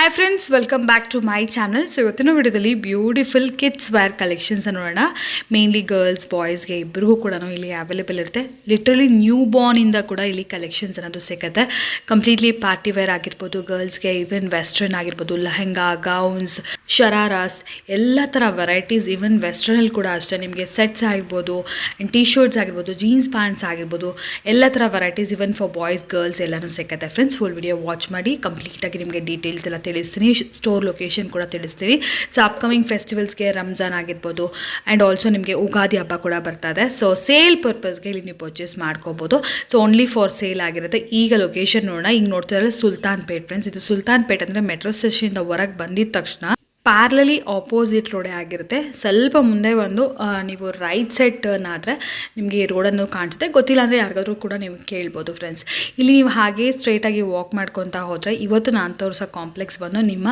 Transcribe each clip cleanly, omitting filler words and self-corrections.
Hi friends, welcome back to my channel. So ಇವತ್ತಿನ ವಿಡಿಯೋದಲ್ಲಿ beautiful kids wear collections ನೋಡೋಣ. Mainly girls ಬಾಯ್ಸ್ಗೆ ಇಬ್ಬರಿಗೂ ಕೂಡ ಇಲ್ಲಿ ಅವೈಲೇಬಲ್ ಇರುತ್ತೆ. ಲಿಟ್ರಲಿ ನ್ಯೂ ಬಾರ್ನಿಂದ ಕೂಡ ಇಲ್ಲಿ ಕಲೆಕ್ಷನ್ಸ್ ಅನ್ನೋದು ಸಿಗುತ್ತೆ. ಕಂಪ್ಲೀಟ್ಲಿ ಪಾರ್ಟಿ ವೇರ್ ಆಗಿರ್ಬೋದು, ಗರ್ಲ್ಸ್ಗೆ ಈವನ್ ವೆಸ್ಟರ್ನ್ ಆಗಿರ್ಬೋದು, ಲೆಹಂಗಾ, ಗೌನ್ಸ್, ಶರಾರಾಸ್, ಎಲ್ಲ ಥರ ವೆರೈಟೀಸ್. ಈವನ್ ವೆಸ್ಟರ್ನಲ್ಲಿ ಕೂಡ ಅಷ್ಟೇ ನಿಮಗೆ ಸೆಟ್ಸ್ ಆಗಿರ್ಬೋದು, ಆ್ಯಂಡ್ ಟೀ ಶರ್ಟ್ಸ್ ಆಗಿರ್ಬೋದು, ಜೀನ್ಸ್ ಪ್ಯಾಂಟ್ಸ್ ಆಗಿರ್ಬೋದು, ಎಲ್ಲ ಥರ varieties even for boys girls ಎಲ್ಲನೂ ಸಿಗುತ್ತೆ. ಫ್ರೆಂಡ್ಸ್, ಫುಲ್ ವಿಡಿಯೋ ವಾಚ್ ಮಾಡಿ ಕಂಪ್ಲೀಟಾಗಿ ನಿಮಗೆ ಡೀಟೇಲ್ಸ್ ಎಲ್ಲ ತಿಳಿಸ್ತೀನಿ. ಸ್ಟೋರ್ ಲೊಕೇಶನ್ ಕೂಡ ತಿಳಿಸ್ತೀವಿ. ಸೊ ಅಪ್ಕಮಿಂಗ್ ಫೆಸ್ಟಿವಲ್ಸ್ಗೆ ರಂಜಾನ್ ಆಗಿರ್ಬೋದು ಆ್ಯಂಡ್ ಆಲ್ಸೋ ನಿಮಗೆ ಉಗಾದಿ ಹಬ್ಬ ಕೂಡ ಬರ್ತದೆ. ಸೊ ಸೇಲ್ ಪರ್ಪಸ್ಗೆ ಇಲ್ಲಿ ನೀವು ಪರ್ಚೇಸ್ ಮಾಡ್ಕೋಬೋದು. ಸೊ ಓನ್ಲಿ ಫಾರ್ ಸೇಲ್ ಆಗಿರುತ್ತೆ. ಈಗ ಲೊಕೇಶನ್ ನೋಡೋಣ. ಈಗ ನೋಡ್ತಿದ್ರೆ ಸುಲ್ತಾನ್ ಪೇಟ್. ಫ್ರೆಂಡ್ಸ್, ಇದು ಸುಲ್ತಾನ್ ಪೇಟ್ ಅಂದರೆ ಮೆಟ್ರೋ ಸ್ಟೇಷನಿಂದ ಹೊರಗೆ ಬಂದಿದ ತಕ್ಷಣ ಪ್ಯಾರ್ಲಲಿ ಆಪೋಸಿಟ್ ರೋಡೇ ಆಗಿರುತ್ತೆ. ಸ್ವಲ್ಪ ಮುಂದೆ ಒಂದು ನೀವು ರೈಟ್ ಸೈಡ್ ಟರ್ನ್ ಆದರೆ ನಿಮಗೆ ಈ ರೋಡನ್ನು ಕಾಣಿಸುತ್ತೆ. ಗೊತ್ತಿಲ್ಲ ಅಂದರೆ ಯಾರಿಗಾದ್ರೂ ಕೂಡ ನೀವು ಕೇಳ್ಬೋದು. ಫ್ರೆಂಡ್ಸ್, ಇಲ್ಲಿ ನೀವು ಹಾಗೇ ಸ್ಟ್ರೈಟಾಗಿ ವಾಕ್ ಮಾಡ್ಕೊತಾ ಹೋದರೆ ಇವತ್ತು ನಾನು ತೋರಿಸೋ ಕಾಂಪ್ಲೆಕ್ಸ್ ಬಂದು ನಿಮ್ಮ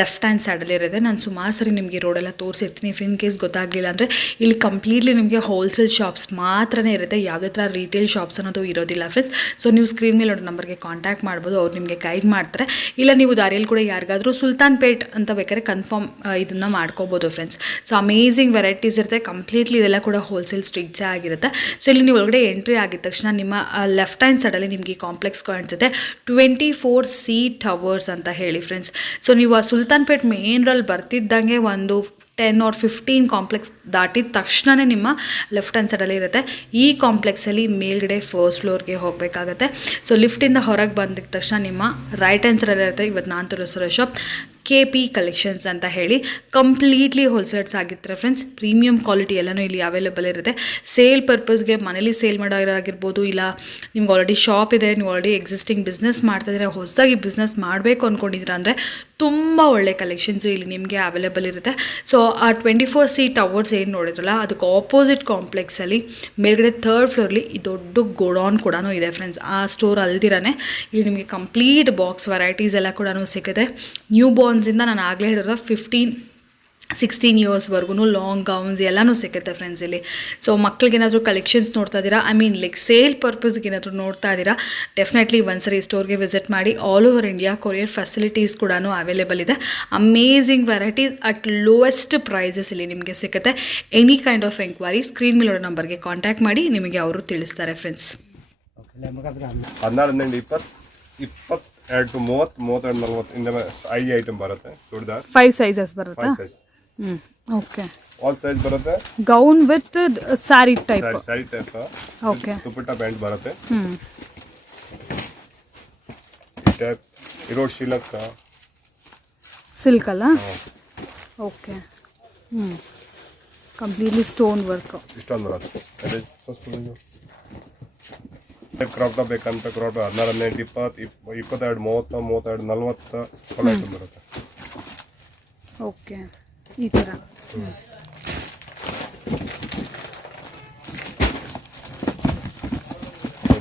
ಲೆಫ್ಟ್ ಹ್ಯಾಂಡ್ ಸೈಡಲ್ಲಿ ಇರುತ್ತೆ. ನಾನು ಸುಮಾರು ಸರಿ ನಿಮಗೆ ರೋಡೆಲ್ಲ ತೋರಿಸಿರ್ತೀನಿ. ಇಫ್ ಇನ್ ಕೇಸ್ ಗೊತ್ತಾಗಲಿಲ್ಲ ಅಂದರೆ ಇಲ್ಲಿ ಕಂಪ್ಲೀಟ್ಲಿ ನಿಮಗೆ ಹೋಲ್ಸೇಲ್ ಶಾಪ್ಸ್ ಮಾತ್ರನೇ ಇರುತ್ತೆ. ಯಾವುದೇ ಥರ ರೀಟೇಲ್ ಶಾಪ್ಸ್ ಅನ್ನೋದು ಇರೋದಿಲ್ಲ. ಫ್ರೆಂಡ್ಸ್, ಸೊ ನೀವು ಸ್ಕ್ರೀನ್ ಮೇಲೆ ನೋಡೋ ನಂಬರ್ಗೆ ಕಾಂಟ್ಯಾಕ್ಟ್ ಮಾಡ್ಬೋದು. ಅವ್ರು ನಿಮಗೆ ಗೈಡ್ ಮಾಡ್ತಾರೆ. ಇಲ್ಲ ನೀವು ದಾರಿಯಲ್ಲಿ ಕೂಡ ಯಾರಿಗಾದರೂ ಸುಲ್ತಾನ್ ಪೇಟ್ ಅಂತ ಬೇಕಾದ್ರೆ ಕನ್ಫರ್ಮ್ ಇದನ್ನು ಮಾಡ್ಕೋಬೋದು. ಫ್ರೆಂಡ್ಸ್, ಸೊ ಅಮೇಝಿಂಗ್ ವೆರೈಟೀಸ್ ಇರುತ್ತೆ. ಕಂಪ್ಲೀಟ್ಲಿ ಇದೆಲ್ಲ ಕೂಡ ಹೋಲ್ಸೇಲ್ ಸ್ಟ್ರೀಟ್ಸೇ ಆಗಿರುತ್ತೆ. ಸೊ ಇಲ್ಲಿ ನೀವು ಒಳಗಡೆ ಎಂಟ್ರಿ ಆಗಿದ ತಕ್ಷಣ ನಿಮ್ಮ ಲೆಫ್ಟ್ ಹ್ಯಾಂಡ್ ಸೈಡಲ್ಲಿ ನಿಮಗೆ ಈ ಕಾಂಪ್ಲೆಕ್ಸ್ ಕಾಣಿಸುತ್ತೆ. 24C ಟವರ್ಸ್ ಅಂತ ಹೇಳಿ. ಫ್ರೆಂಡ್ಸ್, ಸೊ ನೀವು ಆ ಸುಲ್ತಾನ್ ಪೇಟ್ ಮೇನ್ ರೋಡ್ ಬರ್ತಿದ್ದಂಗೆ ಒಂದು 10 or 15 ಕಾಂಪ್ಲೆಕ್ಸ್ ದಾಟಿದ ತಕ್ಷಣವೇ ನಿಮ್ಮ ಲೆಫ್ಟ್ ಹ್ಯಾಂಡ್ ಸೈಡಲ್ಲಿ ಇರುತ್ತೆ. ಈ ಕಾಂಪ್ಲೆಕ್ಸಲ್ಲಿ ಮೇಲ್ಗಡೆ ಫಸ್ಟ್ ಫ್ಲೋರ್ಗೆ ಹೋಗಬೇಕಾಗತ್ತೆ. ಸೊ ಲಿಫ್ಟಿಂದ ಹೊರಗೆ ಬಂದಿದ ತಕ್ಷಣ ನಿಮ್ಮ ರೈಟ್ ಹ್ಯಾಂಡ್ ಸೈಡಲ್ಲಿ ಇರುತ್ತೆ ಇವತ್ತು ನಾನು ತೋರಿಸಿರೋ ಶಾಪ್ KP ಕಲೆಕ್ಷನ್ಸ್ ಅಂತ ಹೇಳಿ. ಕಂಪ್ಲೀಟ್ಲಿ ಹೋಲ್ಸೇಲ್ಸ್ ಆಗಿರ್ತಾರೆ. ಫ್ರೆಂಡ್ಸ್, ಪ್ರೀಮಿಯಂ ಕ್ವಾಲಿಟಿ ಎಲ್ಲನೂ ಇಲ್ಲಿ ಅವೈಲೇಬಲ್ ಇರುತ್ತೆ. ಸೇಲ್ ಪರ್ಪಸ್ಗೆ ಮನೇಲಿ ಸೇಲ್ ಮಾಡೋರಾಗಿರ್ಬೋದು, ಇಲ್ಲ ನಿಮ್ಗೆ ಆಲ್ರೆಡಿ ಶಾಪ್ ಇದೆ, ನೀವು ಆಲ್ರೆಡಿ ಎಕ್ಸಿಸ್ಟಿಂಗ್ ಬಿಸ್ನೆಸ್ ಮಾಡ್ತಾಯಿದ್ರೆ, ಹೊಸದಾಗಿ ಬಿಸ್ನೆಸ್ ಮಾಡಬೇಕು ಅಂದ್ಕೊಂಡಿದ್ದೀರಾ ಅಂದರೆ ತುಂಬ ಒಳ್ಳೆ ಕಲೆಕ್ಷನ್ಸು ಇಲ್ಲಿ ನಿಮಗೆ ಅವೈಲೇಬಲ್ ಇರುತ್ತೆ. ಸೊ ಆ 24C ಟವರ್ಸ್ ಏನು ನೋಡಿದ್ರಲ್ಲ, ಅದಕ್ಕೆ ಆಪೋಸಿಟ್ ಕಾಂಪ್ಲೆಕ್ಸಲ್ಲಿ ಮೇಲ್ಗಡೆ 3rd ಫ್ಲೋರ್ಲಿ ಈ ದೊಡ್ಡ ಗೋಡೌನ್ ಕೂಡ ಇದೆ. ಫ್ರೆಂಡ್ಸ್, ಆ ಸ್ಟೋರ್ ಅಲ್ದಿರಾನೆ ಇಲ್ಲಿ ನಿಮಗೆ ಕಂಪ್ಲೀಟ್ ಬಾಕ್ಸ್ ವೆರೈಟೀಸ್ ಎಲ್ಲ ಕೂಡ ಸಿಗುತ್ತೆ. ನ್ಯೂ ಬಾರ್ನ್ಸಿಂದ ನಾನು ಆಗಲೇ ಹೇಳಿರೋ 15-16 ಇಯರ್ಸ್ವರೆಗೂ ಲಾಂಗ್ ಗೌನ್ಸ್ ಎಲ್ಲನೂ ಸಿಗುತ್ತೆ. ಫ್ರೆಂಡ್ಸ್, ಇಲ್ಲಿ ಸೊ ಮಕ್ಳಿಗೇನಾದರೂ ಕಲೆಕ್ಷನ್ಸ್ ನೋಡ್ತಾ ಇದ್ದೀರಾ, ಐ ಮೀನ್ ಲೈಕ್ ಸೇಲ್ ಪರ್ಪಸ್ಗೆ ಏನಾದರೂ ನೋಡ್ತಾ ಇದ್ದೀರಾ, ಡೆಫಿನೆಟ್ಲಿ ಒಂದ್ಸರಿ ಸ್ಟೋರ್ಗೆ ವಿಸಿಟ್ ಮಾಡಿ. All over India courier facilities ಕೂಡ ಅವೈಲೇಬಲ್ ಇದೆ. Amazing varieties at lowest prices ಇಲ್ಲಿ ನಿಮಗೆ ಸಿಗುತ್ತೆ. Any kind of enquiry screen ಮೇಲೆ ನಂಬರ್ಗೆ ಕಾಂಟ್ಯಾಕ್ಟ್ ಮಾಡಿ, ನಿಮಗೆ ಅವರು ತಿಳಿಸ್ತಾರೆ. ಫ್ರೆಂಡ್ಸ್, 12 to 30, 32, 40 ಇಂದ 5 ಐಟಮ್ ಬರುತ್ತೆ. ಚೂಡಿದಾರ್ 5 ಸೈಜಸ್ ಬರುತ್ತೆ. ಓಕೆ, ಆಲ್ ಸೈಜ್ ಬರುತ್ತೆ. Gown with sari type. Okay, dupatta pant ಬರುತ್ತೆ. ಟೈಪ್ ಇರೋ ಸಿಲ್ಕ್ ಅಲ್ಲ. Okay, completely stone work. ಇಷ್ಟೊಂದು ಬರುತ್ತೆ. ಕ್ರಾಪ್ ಟಾಪ್ ಬೇಕಂತ ಕ್ರಾಪ್ 16, 18, 20, 22, 30, 32, 40 ಐಟಮ್ ಬರುತ್ತೆ. ಓಕೆ, ಈ ಥರ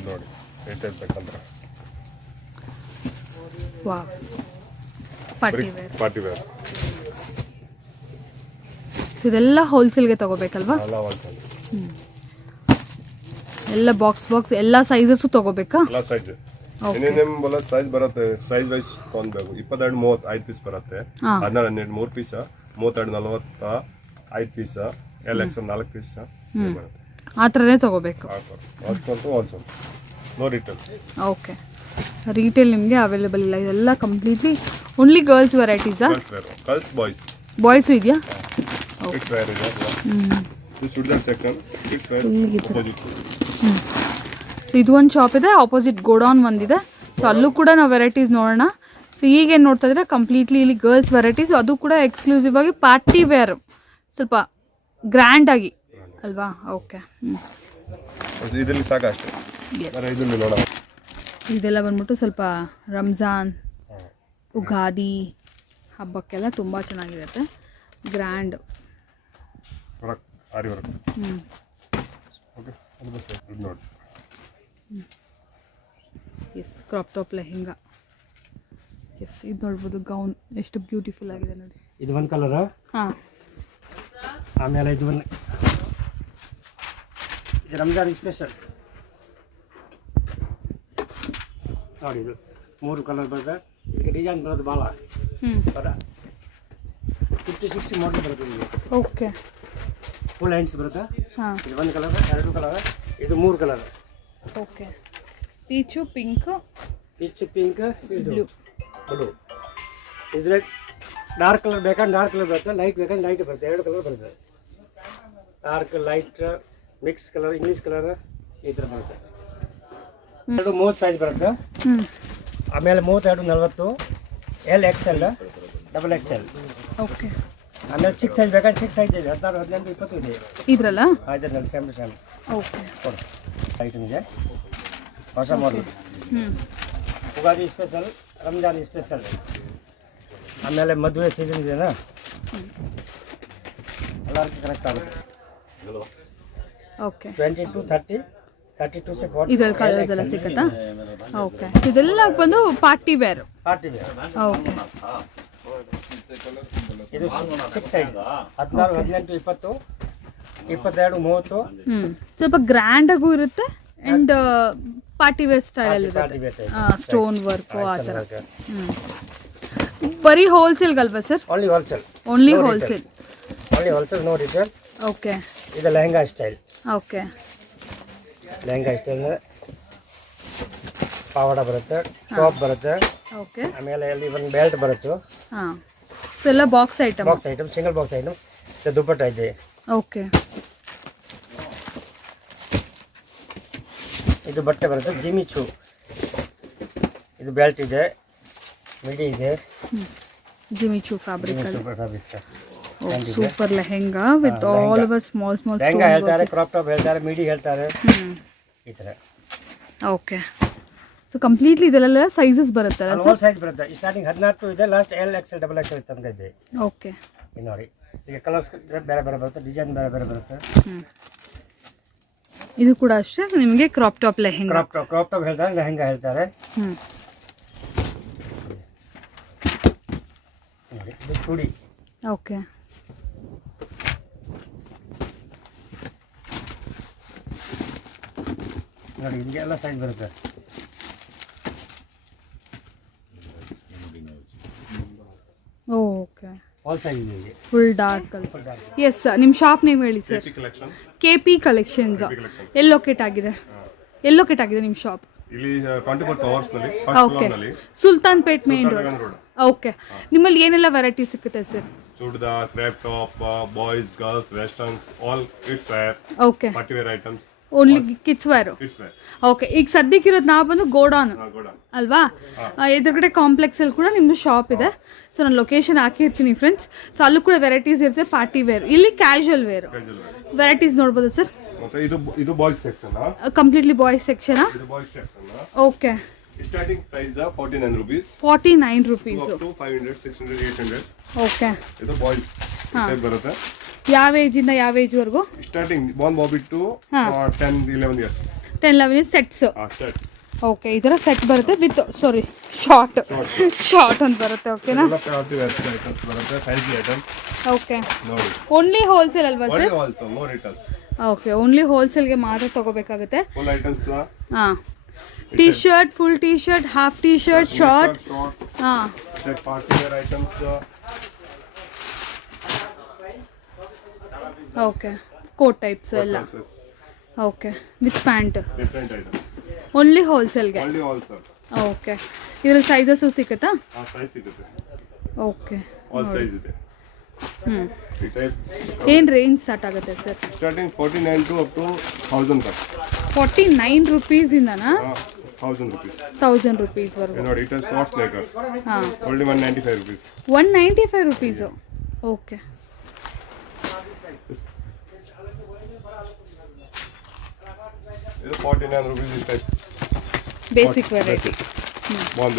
ನೋಡಿ ರೇಟ್ ಬೇಕಂದ್ರೆ ವಾವ್, ಪಾರ್ಟಿ ವೇರ್. ಇದೆಲ್ಲ ಹೋಲ್ಸೇಲ್ಗೆ ತಗೋಬೇಕಲ್ವಾ? ಎಲ್ಲ ಬಾಕ್ಸ್ ಎಲ್ಲ ಸೈಜಸ್ಸು ತಗೋಬೇಕಾ? ಎಲ್ಲ ಸೈಜ್ ಏನೇನು ಸೈಜ್ ಬರುತ್ತೆ. ಸೈಜ್ ವೈಸ್ ತೊಗೊಬೇಕು. 22, 30 5 ಪೀಸ್ ಬರುತ್ತೆ. 16, 18 3 ಪೀಸ್, 32, 40 5 ಪೀಸ್, LXL 4 ಪೀಸ್ ಬರುತ್ತೆ. ಆ ಥರನೇ ತಗೋಬೇಕು. No retail. ಓಕೆ, ರೀಟೇಲ್ ನಿಮಗೆ ಅವೈಲೇಬಲ್ ಇಲ್ಲ. ಇದೆಲ್ಲ ಕಂಪ್ಲೀಟ್ಲಿ ಓನ್ಲಿ ಗರ್ಲ್ಸ್ ವೆರೈಟೀಸಾ? ಗರ್ಲ್ಸ್ ಬಾಯ್ಸು ಇದೆಯಾ? ಕಿಡ್ಸ್ ವೇರ್ ಇದೆ. Churidar section kids wear opposite. So ಇದು ಒಂದು ಶಾಪ್ ಇದೆ, ಆಪೋಸಿಟ್ ಗೋಡೌನ್ ಒಂದಿದೆ. ಸೊ ಅಲ್ಲೂ ಕೂಡ ನಾವು ವೆರೈಟೀಸ್ ನೋಡೋಣ. ಸೊ ಈಗೇನು ನೋಡ್ತಾ ಇದ್ರೆ ಕಂಪ್ಲೀಟ್ಲಿ ಇಲ್ಲಿ ಗರ್ಲ್ಸ್ ವೆರೈಟೀಸ್, ಅದು ಕೂಡ ಎಕ್ಸ್ಕ್ಲೂಸಿವ್ ಆಗಿ ಪಾರ್ಟಿ ವೇರ್, ಸ್ವಲ್ಪ ಗ್ರ್ಯಾಂಡ್ ಆಗಿ ಅಲ್ವಾ? ಓಕೆ, ಇದರಲ್ಲಿ ಸಾಕಷ್ಟು. ಇದೆಲ್ಲ ಬಂದ್ಬಿಟ್ಟು ಸ್ವಲ್ಪ ರಂಜಾನ್, ಉಗಾದಿ ಹಬ್ಬಕ್ಕೆಲ್ಲ ತುಂಬ ಚೆನ್ನಾಗಿರುತ್ತೆ. Grand. Yes, crop top lehenga. Yes, ಇದು ನೋಡ್ಬೋದು ಗೌನ್ ಎಷ್ಟು ಬ್ಯೂಟಿಫುಲ್ ಆಗಿದೆ ನೋಡಿ. ಇದು ಒಂದು ಕಲರ್. ಹಾಂ, ಆಮೇಲೆ ಇದು ರಂಜಾನ್ ಸ್ಪೆಷಲ್ ನೋಡಿ. ಇದು 3 ಕಲರ್ ಬರುತ್ತೆ. ಇದಕ್ಕೆ ಡಿಸೈನ್ ಬರೋದು ಭಾಳ ಹ್ಞೂ ಬರ 56 ಮಾಡಲ್ ಬರುತ್ತೆ ನಿಮಗೆ. ಓಕೆ ಫುಲ್ ಹ್ಯಾಂಡ್ಸ್ ಬರುತ್ತೆ. ಹಾಂ ಇದು ಒಂದು ಕಲರ್, 2 ಕಲರ್, ಇದು 3 colour. Okay peach pink peach pink, ಇದು ಬ್ಲೂ. ಬ್ಲೂ. ಇದ್ರೆ ಡಾರ್ಕ್ ಕಲರ್ ಬೇಕಂದ್ರೆ ಡಾರ್ಕ್ ಕಲರ್ ಬರುತ್ತೆ, ಲೈಟ್ ಬೇಕಂದ್ರೆ ಲೈಟ್ ಬರುತ್ತೆ. 2 ಕಲರ್ ಬರುತ್ತೆ. Dark light mix colour, English colour ಈ ಥರ ಬರುತ್ತೆ. 30 ಸೈಜ್ ಬರುತ್ತೆ. ಹ್ಞೂ ಆಮೇಲೆ 32, 40, LXL, XXL. ಓಕೆ ಆಮೇಲೆ ಚಿಕ್ಕ ಸೈಜ್ ಬೇಕಾದ್ರೆ ಚಿಕ್ಕ ಸೈಜ್ ಇದೆ, 16, 18, 20 ಇದೆ. ಇದ್ರಲ್ಲ ಇದರಲ್ಲಿ ಸೇಮ್ ಟು ಸೇಮ್ ಓಕೆ ಕೊಡಿ. ಐಟಮ್ಗೆ ಹೊಸ ಮಾಡಲ್. ಹ್ಞೂ ಉಗಾದಿ ಸ್ಪೆಷಲ್, ರಂಜಾನ್ ಸ್ಪೆಷಲ್. ಆಮೇಲೆ ಮದುವೆ ಸೀಸನ್ ಇದೆಯಾ, ಎಲ್ಲರಿಗೂ ಕರೆಕ್ಟ್ ಆಗುತ್ತೆ. ಓಕೆ 22, 30, 32, 40. ಇದ್ರಲ್ಲಿ ಕಲರ್ಸ್ ಎಲ್ಲ ಸಿಗುತ್ತಾ? ಓಕೆ ಇದೆಲ್ಲ ಬಂದು party wear. Party wear. Okay ಇದು ಚಿಕ್ಕ ಸೈಜ್ 16, 18, 20, 22, 30. ಹ್ಞೂ ಸ್ವಲ್ಪ ಗ್ರ್ಯಾಂಡಾಗೂ ಇರುತ್ತೆ ಆ್ಯಂಡ್ ಪಾರ್ಟಿ ವೇರ್ ಸ್ಟೈಲಲ್ಲಿ ಪಾರ್ಟಿ ಇರುತ್ತೆ. ವೇರ್ ಸ್ಟೋನ್ ವರ್ಕು ಆ ಥರ. ಹ್ಞೂ ಬರೀ ಹೋಲ್ಸೇಲ್ಗಲ್ವಾ sir? Only wholesale. Only wholesale. Only wholesale, no retail. Okay ಇದು lehenga style. Okay lehenga style ಪಾವಾಡ ಬರುತ್ತೆ, ಟಾಪ್ ಬರುತ್ತೆ. ಓಕೆ ಆಮೇಲೆ ಅಲ್ಲಿ ಒಂದು ಬೆಲ್ಟ್ ಬರುತ್ತೆ. ಹಾಂ ಸೊ ಎಲ್ಲ box item. Box item, single box item. ಇದು ದುಪ್ಪಟ್ಟ ಇದೆ. ಓಕೆ ಇದು ಬಟ್ಟೆ ಬರುತ್ತೆ, ಜಿಮಿ ಚೂ. ಇದು ಬೆಲ್ಟ್ ಇದೆ, ಮಿಡಿ ಇದೆ. ಜಿಮಿಚು ಫ್ಯಾಬ್ರಿಕ್ ಅಲ್ಲಿ. Super fabric sir. Super lehenga with all over small small lehenga ಹೇಳ್ತಾರೆ, ಕ್ರಾಪ್ ಟಾಪ್ ಹೇಳ್ತಾರೆ, ಮಿಡಿ ಹೇಳ್ತಾರೆ, ಈ ಥರ. ಓಕೆ ಸೊ ಕಂಪ್ಲೀಟ್ಲಿ ಇದೆಲ್ಲ ಸೈಜಸ್ ಬರುತ್ತಲ್ಲ ಆಲ್ ಸರ್? ಸೈಜ್ ಬರುತ್ತೆ. ಸ್ಟಾರ್ಟಿಂಗ್ 14 ಇದೆ, ಲಾಸ್ಟ್ LXL, XXL ತನಕ ಇದೆ. ಓಕೆ ಇದು ನೋಡಿ, ಈಗ ಕಲರ್ಸ್ ಬೇರೆ ಬೇರೆ ಬರುತ್ತೆ, ಡಿಸೈನ್ ಬೇರೆ ಬೇರೆ ಬರುತ್ತೆ. ಇದು ಕೂಡ ಅಷ್ಟೇ ನಿಮಗೆ crop top lehenga. Crop top ಹೇಳ್ತಾರೆ, ಲೆಹಂಗಾ ಹೇಳ್ತಾರೆ. ನೋಡಿ, ಇದು ಚೂಡಿ. ಓಕೆ ನೋಡಿ, ಹಿಂಗೆ ಎಲ್ಲ ಸೈಜ್ ಬರುತ್ತೆ. ಓಕೆ ಆಲ್ ಸೈಜ್ ಇದೆ ಇಲ್ಲಿ. ಫುಲ್ ಡಾರ್ಕ್ ಅಲ್ಲಿ. ಎಸ್ ನಿಮ್ಮ ಶಾಪ್ ನೇಮ್ ಹೇಳಿ ಸರ್? Collection KP collections. ಎಲ್ಲಿ ಲೊಕೇಟ್ ಆಗಿದೆ? ನಿಮ್ಮ ಶಾಪ್? ಇಲ್ಲಿ 24 hours ನಲ್ಲಿ okay Sultan Pet main road. Okay ನಿಮ್ಮಲ್ಲಿ ಏನೆಲ್ಲ ವೆರೈಟಿ ಸಿಗುತ್ತೆ sir? Churidar, crepe top, boys, girls, westerns, all kids wear, okay party wear items, only kids wear. Kids wear. Okay ಈಗ ಸದ್ಯಕ್ಕಿರೋದು ನಾವು ಬಂದು ಗೋಡಾನ್ ಕೂಡ ಅಲ್ವಾ? ಎದುರುಗಡೆ ಕಾಂಪ್ಲೆಕ್ಸಲ್ಲಿ ಕೂಡ ನಿಮ್ಮದು ಶಾಪ್ ಇದೆ. ಸೊ ನಾನು ಲೊಕೇಶನ್ ಹಾಕಿರ್ತೀನಿ ಫ್ರೆಂಡ್ಸ್. ಸೊ ಅಲ್ಲೂ ಕೂಡ ವೆರೈಟೀಸ್ ಇರುತ್ತೆ, ಪಾರ್ಟಿ ವೇರ್. ಇಲ್ಲಿ ಕ್ಯಾಶುವಲ್ ವೇರು ವೆರೈಟೀಸ್ ನೋಡ್ಬೋದು ಸರ್. ಮತ್ತೆ ಇದು ಬಾಯ್ಸ್ ಸೆಕ್ಷನ್. ಕಂಪ್ಲೀಟ್ಲಿ ಬಾಯ್ಸ್ ಸೆಕ್ಷನಾ? ಇದು boys section. Okay starting price 49 rupees. 49 rupees. up to 500, 600, 800. Okay ಇದು ಬಾಯ್ಸ್ ಟೈಪ್ ಬರುತ್ತೆ. ಯಾವ ಏಜಿಂದ ಯಾವ ಏಜ್ವರೆಗೂ? Starting born baby to 10, 11 years. 10-11 years sets. Set. Okay ಈ ಥರ ಸೆಟ್ ಬರುತ್ತೆ ವಿತ್ ಶಾರ್ಟ್ ಅಂತ ಬರುತ್ತೆ. ಓಕೆನಾ? ಪಾರ್ಟಿ ವೇರ್ ಐಟಮ್ಸ್ ಬರುತ್ತೆ, ಫ್ಯಾನ್ಸಿ ಐಟಮ್ಸ್. ಓಕೆ ನೋಡಿ, ಓನ್ಲಿ ಹೋಲ್ಸೇಲ್ ಅಲ್ವಾ sir? Also no retail. Okay only ಹೋಲ್ಸೇಲ್ಗೆ ಮಾತ್ರ ತಗೋಬೇಕಾಗುತ್ತೆ. Full items. ಹಾಂ T shirt, full T shirt, half T shirt, short. ಹಾಂ party wear items. Okay coat types ಎಲ್ಲ. Okay with pant. Different items. Only ಹೋಲ್ಸೇಲ್ಗೆ. Only also. Okay ಇದರಲ್ಲಿ sizes ಸಿಗುತ್ತಾ? Size ಸಿಗುತ್ತೆ. ಓಕೆ ಆಲ್ ಸೈಜ್ ಇದೆ. ಈ type ಏನು ರೇಂಜ್ ಸ್ಟಾರ್ಟ್ ಆಗುತ್ತೆ sir? Starting 49 to up to 1000 ತನಕ. 49 rupees-ಇಂದನಾ? 1000 rupees. 1000 rupees-ವರೆಗೂ. ನೋಡಿ, ಇಟ್ ಇಸ್ ಶಾರ್ಟ್ ಸ್ನೇಕರ್. ಹಾಂ ಓನ್ಲಿ 195 rupees. 195 rupees. ಓಕೆ ಇದು 49 rupees ಈ ಟೈಪ್. ಬೇಸಿಕ್ ವೆರೈಟಿ ಬಾರ್ನ್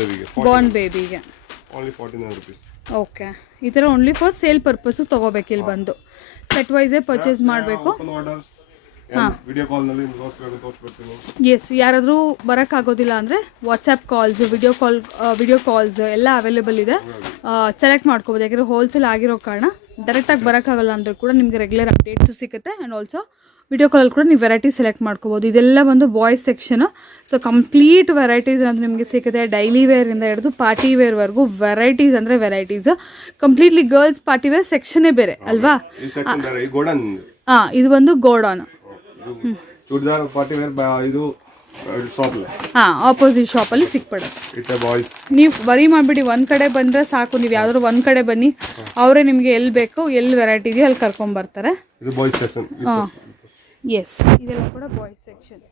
ಬೇಬಿಗೆ ಓನ್ಲಿ 49 rupees. ಓಕೆ ಈ ಥರ ಓನ್ಲಿ ಫಾರ್ ಸೇಲ್ ಪರ್ಪಸ್ಸು ತೊಗೋಬೇಕು. ಇಲ್ಲಿ ಬಂದು ಸೆಟ್ ವೈಸೇ ಪರ್ಚೇಸ್ ಮಾಡಬೇಕು. ವಿಡಿಯೋ ಕಾಲ್ನಲ್ಲಿ ತೋರಿಸ್ಬೇಕು. ಎಸ್ ಯಾರಾದರೂ ಬರೋಕ್ಕಾಗೋದಿಲ್ಲ ಅಂದರೆ ವಾಟ್ಸಪ್ ಕಾಲ್ಸ್, ವಿಡಿಯೋ ಕಾಲ್ಸ್ ಎಲ್ಲ ಅವೈಲೇಬಲ್ ಇದೆ. ಸೆಲೆಕ್ಟ್ ಮಾಡ್ಕೋಬೋದು. ಯಾಕೆಂದರೆ ಹೋಲ್ಸೇಲ್ ಆಗಿರೋ ಕಾರಣ ಡೈರೆಕ್ಟಾಗಿ ಬರೋಕ್ಕಾಗಲ್ಲ ಅಂದರೂ ಕೂಡ ನಿಮಗೆ ರೆಗ್ಯುಲರ್ ಅಪ್ಡೇಟ್ಸು ಸಿಗುತ್ತೆ. ಆ್ಯಂಡ್ ಆಲ್ಸೋ ವಿಡಿಯೋ ಕಾಲಲ್ಲಿ ಕೂಡ ನೀವು ವೆರೈಟೀಸ್ ಸೆಲೆಕ್ಟ್ ಮಾಡ್ಕೋಬೋದು. ಇದೆಲ್ಲ ಬಂದು boys section. So complete varieties ಅಂತ ನಿಮಗೆ ಸಿಗುತ್ತೆ. ಡೈಲಿ ವೇರಿಂದ ಹಿಡಿದು ಪಾರ್ಟಿ ವೇರ್ವರೆಗೂ ವೆರೈಟೀಸ್ ಅಂದರೆ varieties. Completely girls party wear ಸೆಕ್ಷನ್ನೇ ಬೇರೆ ಅಲ್ವಾ? ಹಾಂ, ಇದು ಬಂದು ಗೋಡಾನ್. ಚೂಡಿದಾರ್ ಪಾರ್ಟಿ ವೇರ್ ಇದು ಶಾಪ್. ಹಾಂ, ಆಪೋಸಿಟ್ ಶಾಪಲ್ಲಿ ಸಿಕ್ಬಿಡುತ್ತೆ. ನೀವು ವರಿ ಮಾಡಿಬಿಡಿ, ಒಂದು ಕಡೆ ಬಂದರೆ ಸಾಕು. ನೀವು ಯಾವ್ದಾದ್ರು ಒಂದು ಕಡೆ ಬನ್ನಿ, ಅವರೇ ನಿಮಗೆ ಎಲ್ಲಿ ಬೇಕು, ಎಲ್ಲಿ ವೆರೈಟಿ ಇದೆಯೋ ಅಲ್ಲಿ ಕರ್ಕೊಂಬರ್ತಾರೆ. ಹಾಂ, ಎಸ್, ಇದೆಲ್ಲ ಕೂಡ ಬಾಯ್ಸ್ ಸೆಕ್ಷನ್.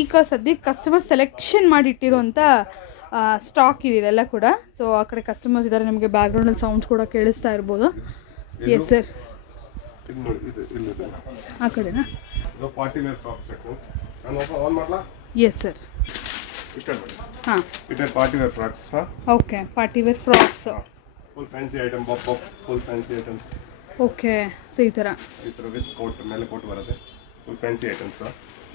ಈಗ ಸದ್ಯಕ್ಕೆ ಕಸ್ಟಮರ್ ಸೆಲೆಕ್ಷನ್ ಮಾಡಿಟ್ಟಿರೋಂಥ ಸ್ಟಾಕ್ ಇದೆಲ್ಲ ಕೂಡ. ಸೊ ಆ ಕಡೆ ಕಸ್ಟಮರ್ಸ್ ಇದ್ದಾರೆ, ನಿಮಗೆ ಬ್ಯಾಕ್ಗ್ರೌಂಡಲ್ಲಿ ಸೌಂಡ್ಸ್ ಕೂಡ ಕೇಳಿಸ್ತಾ ಇರ್ಬೋದು. ಎಸ್ ಸರ್, ಆ ಕಡೆನಾ? Yes sir. ಹಾಂ, party wear frocks. Okay, party wear frocks. Full fancy item, full fancy items. Okay, so ಈ ಥರ ವಿತ್ ಕೋಟ್, ಮೇಲೆ ಕೋಟ್ ಬರುತ್ತೆ. Full fancy items.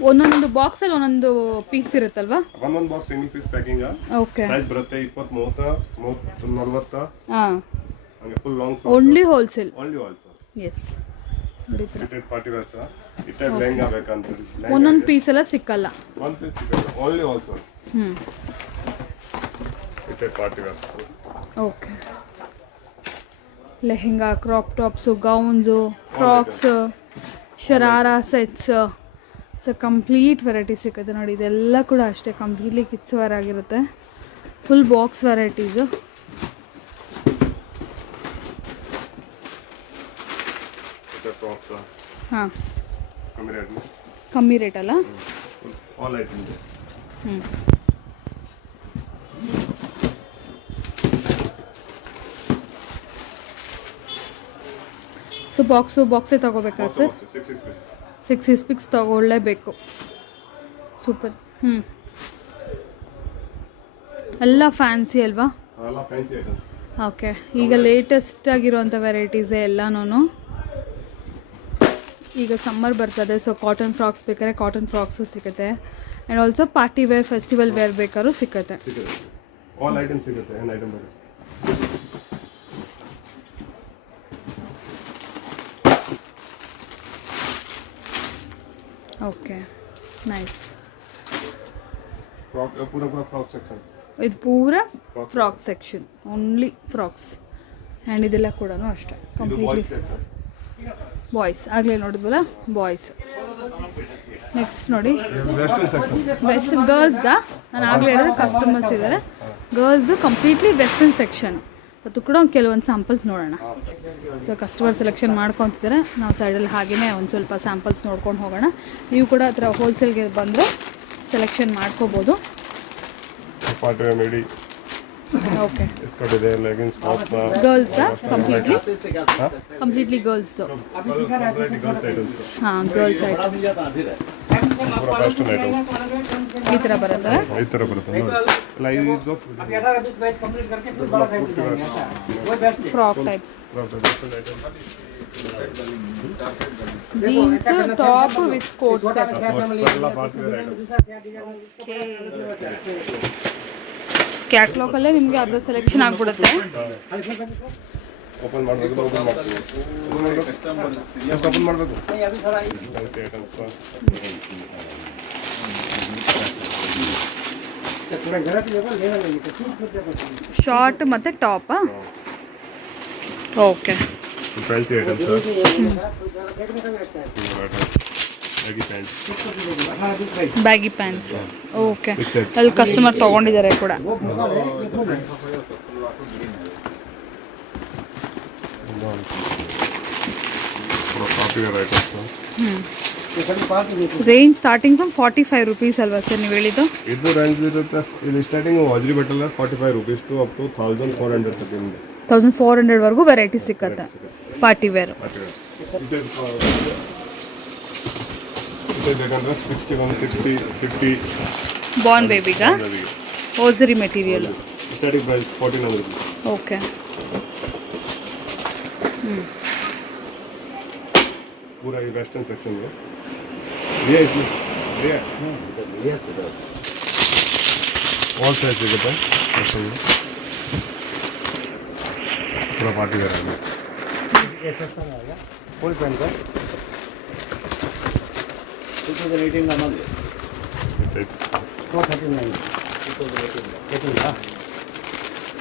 ಒಂದೊಂದು ಬಾಕ್ಸಲ್ಲಿ ಒಂದೊಂದು ಪೀಸ್ ಇರುತ್ತಲ್ವಾ? ಒಂದೊಂದು box single piece packing. Okay, size ಬರುತ್ತೆ 20, 30, 40. ಹಾಂ, ಹಂಗೆ full long. Only wholesale. Only wholesale. Yes, ನೋಡಿ ಪಾರ್ಟಿ ವೇರ್ಸ್. ಇಟ್ಟೆ ಲೆಹಂಗಾ ಬೇಕಂತ ಒಂದೊಂದು ಪೀಸ್ ಎಲ್ಲ ಸಿಕ್ಕಲ್ಲ. ಒಂದು ಪೀಸ್ ಸಿಗಲ್ಲ, ಓನ್ಲಿ ಹೋಲ್ಸೇಲ್. ಹ್ಞೂ, ಇಟ್ಟೆ party wears. Okay, lehenga, crop tops, gowns, frocks, sharara sets. So complete variety ಸಿಗುತ್ತೆ ನೋಡಿ. ಇದೆಲ್ಲ ಕೂಡ ಅಷ್ಟೇ ಕಂಪ್ಲೀಟ್ಲಿ ಕಿಡ್ಸ್ ವೇರ್ ಆಗಿರುತ್ತೆ. Full box varieties. ಹಾಂ, ಕಮ್ಮಿ ರೇಟ್ ಅಲ್ಲ? All item. ಹ್ಞೂ, ಸೊ ಬಾಕ್ಸೇ ತಗೋಬೇಕಾ ಸರ್? 6 ಪೀಸ್ ತಗೊಳ್ಳೇಬೇಕು. ಸೂಪರ್. ಹ್ಞೂ, ಎಲ್ಲ ಫ್ಯಾನ್ಸಿ ಅಲ್ವಾ? ಎಲ್ಲ ಫ್ಯಾನ್ಸಿ ಐಟಮ್ಸ್. ಓಕೆ, ಈಗ ಲೇಟೆಸ್ಟ್ ಆಗಿರುವಂಥ ವೆರೈಟೀಸೇ ಎಲ್ಲನೂ. ಈಗ ಸಮ್ಮರ್ ಬರ್ತದೆ, ಸೊ ಕಾಟನ್ ಫ್ರಾಕ್ಸ್ ಬೇಕಾದ್ರೆ ಕಾಟನ್ ಫ್ರಾಕ್ಸು ಸಿಗುತ್ತೆ. And also party wear, festival wear ಬೇಕಾದ್ರೂ ಸಿಗುತ್ತೆ. ಆಲ್ ಐಟಮ್ ಸಿಗುತ್ತೆ. ಏನು ಐಟಮ್ ಬರುತ್ತೆ? Okay, nice. ಪೂರಾ ಫ್ರಾಕ್ ಸೆಕ್ಷನ್. ಇದು ಪೂರಾ frock section, only frocks. And ಇದೆಲ್ಲ ಕೂಡ ಅಷ್ಟೇ ಕಂಪ್ಲೀಟ್ಲಿ ಬಾಯ್ಸ್. ಆಗಲೇ ನೋಡಿದ್ವಲ್ಲ ಬಾಯ್ಸ್. ನೆಕ್ಸ್ಟ್ ನೋಡಿ ವೆಸ್ಟರ್ನ್ ಗರ್ಲ್ಸ್ದ. ನಾನು ಆಗಲೇ ಹೇಳಿದ್ರೆ ಕಸ್ಟಮರ್ಸ್ ಇದ್ದಾರೆ. ಗರ್ಲ್ಸ್ದು ಕಂಪ್ಲೀಟ್ಲಿ ವೆಸ್ಟರ್ನ್ ಸೆಕ್ಷನ್. ಅದು ಕೂಡ ಒಂದು ಕೆಲವೊಂದು ಸ್ಯಾಂಪಲ್ಸ್ ನೋಡೋಣ. ಸೊ ಕಸ್ಟಮರ್ ಸೆಲೆಕ್ಷನ್ ಮಾಡ್ಕೊತಿದ್ದಾರೆ. ನಾವು ಸೈಡಲ್ಲಿ ಹಾಗೆಯೇ ಒಂದು ಸ್ವಲ್ಪ ಸ್ಯಾಂಪಲ್ಸ್ ನೋಡ್ಕೊಂಡು ಹೋಗೋಣ. ನೀವು ಕೂಡ ಆ ಥರ ಹೋಲ್ಸೇಲ್ಗೆ ಬಂದರೆ ಸೆಲೆಕ್ಷನ್ ಮಾಡ್ಕೋಬೋದು. ಓಕೆ, ಗರ್ಲ್ಸಾ? ಕಂಪ್ಲೀಟ್ಲಿ ಗರ್ಲ್ಸ್ದು. ಹಾಂ, ಗರ್ಲ್ಸ್ ಐಟಮ್ ಈ ಥರ ಬರುತ್ತೆ. Frock types, jeans top with coat set. ಕ್ಯಾಟ್ಲಾಗಲ್ಲೇ ನಿಮಗೆ ಅರ್ಧ ಸೆಲೆಕ್ಷನ್ ಆಗಿಬಿಡುತ್ತೆ. ಓಪನ್ ಮಾಡಬೇಕು. ಶಾರ್ಟ್ ಮತ್ತು top. Okay, fancy items. Baggy pants. Okay, ಅಲ್ಲಿ ಕಸ್ಟಮರ್ ತೊಗೊಂಡಿದ್ದಾರೆ ಕೂಡ. ರೇಂಜ್ ಸ್ಟಾರ್ಟಿಂಗ್ ಫ್ರಮ್ 45 rupees ಅಲ್ವಾ ಸರ್ ನೀವು ಹೇಳಿದ್ದು? ಇದು ರೇಂಜ್ ಇರುತ್ತೆ. ಇದು ಸ್ಟಾರ್ಟಿಂಗ್ ವಾಜ್ರಿ ಬಟ್ಟಲ್ಲ 45 rupees ಟು ಅಪ್ ಟು 1400 ತನಕ. 1400 ವರೆಗೂ ವೆರೈಟಿ ಸಿಕ್ಕತ್ತೆ ಪಾರ್ಟಿ ವೇರ್. ಬೇಕಂದ್ರೆ 61, 60, 50. ಬಾರ್ನ್ ಬೇಬಿಗಾ? ಓಸರಿ material. Starting price 1400 rupees. Okay. पूरा ये वेस्टर्न सेक्शन में ये इसमें ये ऑल साइज सिಗುತ್ತೆ वेस्टर्न में पूरा पार्टी वेयर है. ये सस्ता आएगा फुल पैंट का 2018 का माल है। 439 18 का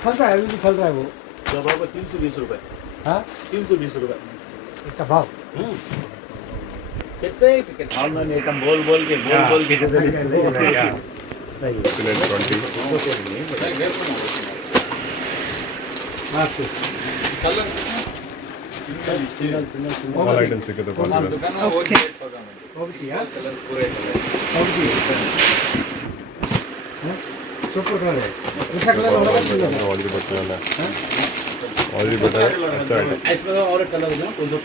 चलता है, अभी भी चल रहा है वो। जब आपको 320 रुपए, हाँ 320 रुपए। इसका भाव कितने ऑनलाइन एकदम बोल के सही है। 20 आपके ಆಲ್ ಐಟಮ್ಸ್ ಸಿಗುತ್ತೆ ಕ್ವಾಲಿಟಿ ಓಕೆ ಹೋಗ್ತಿ ಸೂಪರ್ ಕಲರ್ है इसका कलर होगा ಆಲ್ರೆಡಿ ಬಟ್ಟೆ ಅಲ್ಲ ಆಲ್ರೆಡಿ ಬಟ್ಟೆ ಅಚ್ಚ ಐಟಮ್ इसमें और कलर है ना, कौन सा?